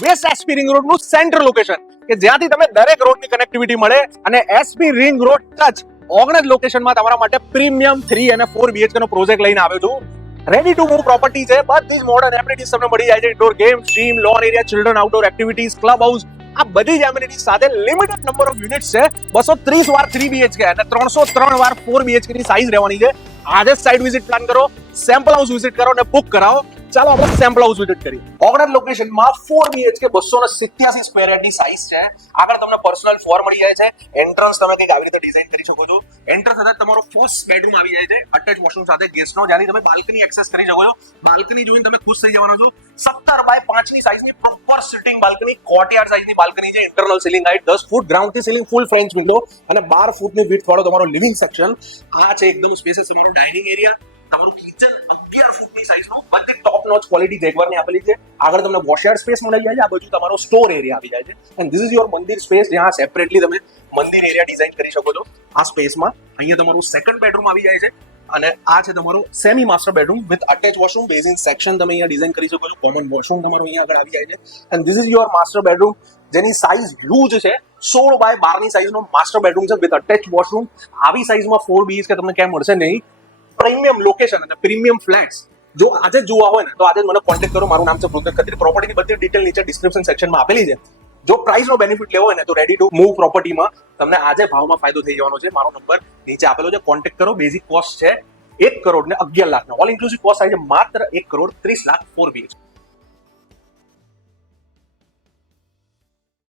Waste SP ring road નું central location કે જ્યાંથી તમે દરેક રોડની કનેક્ટિવિટી મળે અને SP ring road touch Ognaj લોકેશનમાં તમારા માટે પ્રીમિયમ 3 અને 4 BHK નો પ્રોજેક્ટ લઈને આવ્યો છું. રેડી ટુ મૂવ પ્રોપર્ટી છે. બધી જ મોડર્ન એમિનિટીઝ તમને મળી જાય છે. Indoor game, stream, loan area, children outdoor activities, club house, આ બધી જ એમિનિટીઝ સાથે લિમિટેડ નંબર ઓફ યુનિટ્સ છે. 230 વાર 3 BHK અને 303 વાર 4 BHK ની સાઈઝ રહેવાની છે. આજે જ સાઇટ વિઝિટ પ્લાન કરો, સેમ્પલ હાઉસ વિઝિટ કરો અને બુક કરાવો. ચાલો આપણે સેમ્પલ હાઉસ વિઝિટ કરીએ. ઓગણજ લોકેશનમાં 4 BHK 287 સ્ક્વેર યાર્ડની સાઈઝ છે. આગળ તમને પર્સનલ ફ્લોર મળી જાય છે. એન્ટ્રન્સ તમે કંઈક આવી રીતે ડિઝાઇન કરી શકો છો. એન્ટર થતા તમારો ફર્સ્ટ બેડરૂમ આવી જાય છે અટેચ વોશરૂમ સાથે ગેસ્ટનો, જ્યાંથી તમે બાલ્કની એક્સેસ કરી શકો છો. બાલ્કની જોઈને તમે ખુશ થઈ જવાનો છો. 17 બાય 5 ની સાઈઝની પ્રોપર સિટિંગ બાલ્કની, કોર્ટયાર્ડ સાઈઝની બાલ્કની છે. Internal ceiling height 10 foot, ground થી સીલિંગ ફૂલ ફ્રેન્ચ વિન્ડો અને 12 ફૂટની વિડ્થ વાળો તમારો લિવિંગ સેક્શન. આ છે એકદમ સ્પેસિયસ તમારો ડાઇનિંગ એરિયા. તમારું કિચન 11 ફૂટની સાઈઝનું, બધી ટોપ નોચ ક્વોલિટી જેગવારની આપેલી છે. આગળ તમને વોશયાર્ડ સ્પેસ મળી જાય છે. આ બાજુ તમારો સ્ટોર એરિયા આવી જાય છે. એન્ડ ધીસ ઇઝ યોર મંદિર સ્પેસ, જ્યાં સેપરેટલી તમે મંદિર એરિયા ડિઝાઇન કરી શકો છો. આ સ્પેસમાં અહીંયા તમારું સેકન્ડ બેડરૂમ આવી જાય છે અને આ છે તમારો semi master bedroom with attach washroom, basin section તમે અહીંયા ડિઝાઇન કરી શકો છો. કોમન વોશરૂમ તમારો અહીંયા આગળ આવી જાય છે. And this is your master bedroom, જેની સાઈઝ હ્યુજ છે. 16 બાય 12 ની સાઈઝનો માસ્ટર બેડરૂમ છે વિથ અટેચ વોશરૂમ. આવી સાઈઝમાં 4 BHK તમને ક્યાંય મળશે નહીં. પ્રીમિયમ લોકેશન અને પ્રીમિયમ ફ્લેટ્સ જો આજે જોવા હોય ને તો આજે મને કોન્ટેક્ટ કરો. મારું નામ છે પૃથ્વી ખત્રી. પ્રોપર્ટીની બધી ડિટેલ નીચે ડિસ્ક્રિપ્શન સેક્શનમાં આપેલી છે. જો પ્રાઇસનો બેનિફિટ લેવો હોય ને તો રેડી ટુ મૂવ પ્રોપર્ટીમાં તમને આજે ભાવમાં ફાયદો થઈ જવાનો છે. મારો નંબર નીચે આપેલો છે, કોન્ટેક્ટ કરો. બેઝિક કોસ્ટ છે 1 કરોડ ને 11 લાખ. ઓલ ઇન્ક્લુસિવ કોસ્ટ આવી છે માત્ર 1 કરોડ 30 લાખ 4 BHK.